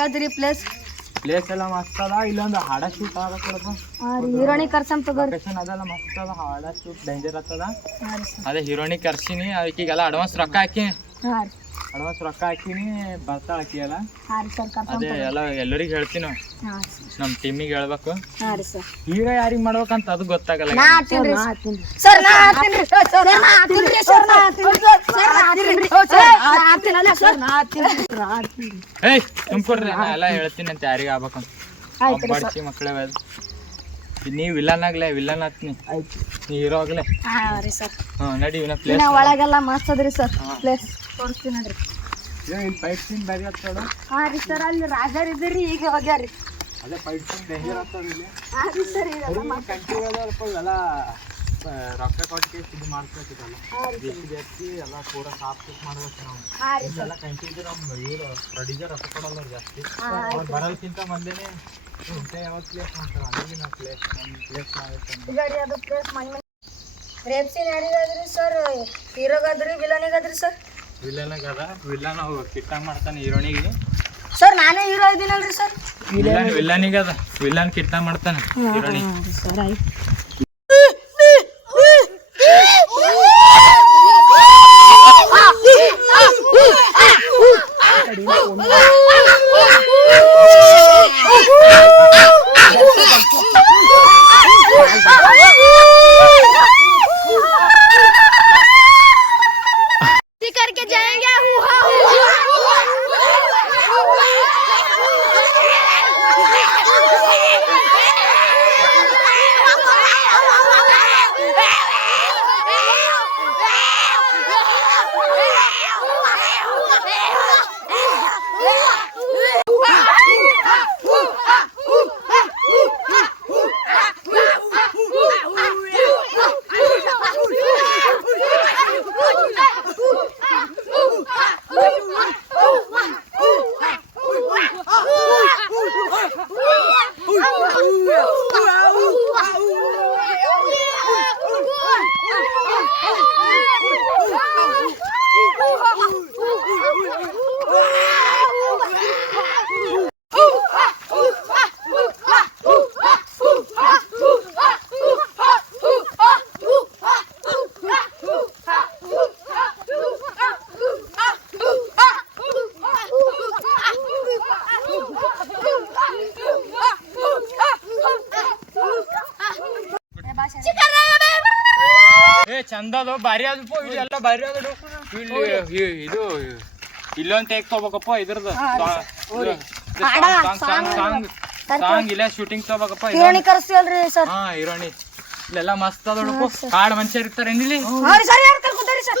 ಹೆಂಗದ್ರಿ place place ಎಲ್ಲ ಮಸ್ತ್ ಅದ. ಇಲ್ಲೊಂದು ಹಾಡ ಶೂಟ್ ಆಗತ್ತಪ್ಪ ಹೀರೋಣಿ ಕರ್ಸಮ್ ತಗೋರಿ. ಲೊಕೇಶನ್ ಅದೆಲ್ಲ ಮಸ್ತ್ ಅದ. ಹಾಡ ಶೂಟ್ ಡೇಂಜರ್ ಆಗ್ತದ. ಅದೇ ಹೀರೋನಿ ಕರ್ಸಿನಿ. ಅದಕ್ಕೆಲ್ಲ ಅಡ್ವಾನ್ಸ್ ರೊಕ್ಕ ಹಾಕಿ. ಹಾಂ ರೀ. ಅಡ್ವಾನ್ಸ್ ರೊಕ್ಕ ಹಾಕಿನಿ ಬರ್ತಾಳ ಆಕಿ ಎಲ್ಲ. ರೀ ಸರ್ ಕರ್ಸಮ್ ಅದೇ ಎಲ್ಲ ಎಲ್ಲರಿಗೂ ಹೇಳ್ತೀನಿ ಹಾ ರೀ ಸರ್. ನಮ್ಮ ಟೀಮಿಗೆ ಹೇಳ್ಬೇಕು. ಈಗ ರೀ ಸರ್. ಹೀರೋ ಯಾರಿಗೆ ಮಾಡ್ಬೇಕಂತ ಅದು ಗೊತ್ತಾಗಲ್ಲ. ನಾ ಹಾಕ್ತೀನಿ ಸರ್. ನಾ ಹಾಕ್ತೀನಿ ಸರ್. ನಾ ಹಾಕ್ತೀನಿ ಸರ್. ನಾ ಹಾಕ್ತೀನಿ ಸರ್ ನಾ ಹಾಕ್ತೀನಿ ಸರ್ ನಾ ಹಾಕ್ತೀನಲ್ಲ ಸರ್ ನಾ ಹಾಕ್ತೀನಿ ನಾ ಹಾಕ್ತೀನಿ ಏಯ್ ತುಂಬ್ಕೊಡ್ರಿ ನಾ ಎಲ್ಲ ಹೇಳ್ತೀನಿ ಅಂತ ಯಾರಿಗೆ ಆಗ್ಬೇಕಂತ. ಆಯ್ತು ರೀ ಸರ್. ಬಡ್ಸಿ ಮಕ್ಕಳೇ ನೀವು ವಿಲನ್ ಆಗ್ಲೇ ವಿಲನ್ ಆತ್ನಿ ಆಯ್ತು. ನೀ ಹೀರೋ ಆಗ್ಲೇ. ಹಾ ರೀ ಸರ್. ಹಾ ನಡಿ ಇವನ ಪ್ಲೇಸ್ ಇನ್ನ ಒಳಗೆಲ್ಲ ಮಸ್ತ್ ಅದ್ರಿ ಸರ್ ಪ್ಲೇಸ್ ತೋರಿಸ್ತೀನಿ ನೋಡ್ರಿ. ಇಲ್ಲಿ ಫೈಟ್ ಸಿನ್ ಆಗ್ತದ ಹಾ ರೀ ಸರ್ ಅಲ್ಲಿ ರಾಜರ್ ಇದ್ರಿ ಈಗ ಹೋಗ್ಯಾರಿ. ಅದೇ ಫೈಟ್ ಸಿನ್ ಡೇಂಜರ್ ಆಗ್ತದ ಇಲ್ಲಿ. ಹಾ ರೀ ಸರ್ ಇದೆಲ್ಲ ಕಂಟ್ರಿ ಅದಲ್ಪ ಇವೆಲ್ಲ ರೊಕ್ಕ ಕೊಟ್ಟು ಇದು ಮಾಡ್ಕೊತಿದ್ದಲ್ಲ ಎಷ್ಟು ಜಾಸ್ತಿ ಎಲ್ಲ ಪೂರ ಸಾಫ್ ಸೂಫ್ ಮಾಡ್ಬೇಕು ನಾವು. ಎಲ್ಲ ನಮ್ಮ ಇವರು ಪ್ರೊಡ್ಯೂಸರ್ ರೊಕ್ಕ ಕೊಡಲ್ಲ ಜಾಸ್ತಿ. ಹಾ ಅವ್ರು ಬರೋದಕ್ಕಿಂತ ಮೊದಲೇ ಇಂಥ ಯಾವ ಪ್ಲೇಸ್ ಮಾಡ್ತಾರೆ ಅಲ್ಲಿಗೆ ನಾವು ಪ್ಲೇಸ್ ನಮ್ಮ ಪ್ಲೇಸ್ ಮಾಡಬೇಕು ಪ್ಲೇಸ್ ಮಣ್ಣು ರೇಪ್ ಯಾರಿಗಾದ್ರಿ ಸರ್ ಹೀರೋಗಾದ್ರಿ ವಿಲನಿಗಾದ್ರಿ ಸರ್? ವಿಲನ್ ಅದ. ವಿಲನ್ ಕಿಟ್ಟ ಮಾಡ್ತಾನೆ ಹೀರೋಣಿಗೆ. ಸರ್ ನಾನೇ ಹೀರೋ ಇದ್ದೀನಲ್ರಿ ಸರ್? ವಿಲನ್ ವಿಲನಿಗೆ ಅದ. ವಿಲನ್ ಕಿಟ್ಟ ಮಾಡ್ತಾನೆ ಹೀರೋಣಿ. ಸರ್ ಆಯ್ತು. ಏ ಚಂದ ಅದು ಬಾರಿ ಅದು ಇಲ್ಲಿ ಎಲ್ಲ ಭಾರಿ ಅದ ಇಲ್ಲಿ ಇ- ಇದು ಇಲ್ಲೊಂದು ಟೇಕ್ ತಗೋಬೇಕಪ್ಪ ಇದ್ರದ್ದು. ಸಾಂಗ್ ಸಾಂಗ್ ಸಾಂಗ್ ಇಲ್ಲ ಶೂಟಿಂಗ್ ತಗೋಬೇಕಪ್ಪ ಹೀರೋಣಿ ಕರೆಸ್ತೀವಲ್ರಿ ಸರ್? ಹಾ ಹೀರೋಣಿ ಇಲ್ಲೆಲ್ಲ ಮಸ್ತ್ ಅದ ನೋಡಪ್ಪ ಕಾಡ್ ಮನುಷ್ಯರು ಇರ್ತಾರೆ ಇಲ್ಲಿ ಹಾ ರೀ ಸರ್ ಯಾರು ಕರ್ಕೊತಾರಿ ಸರ್?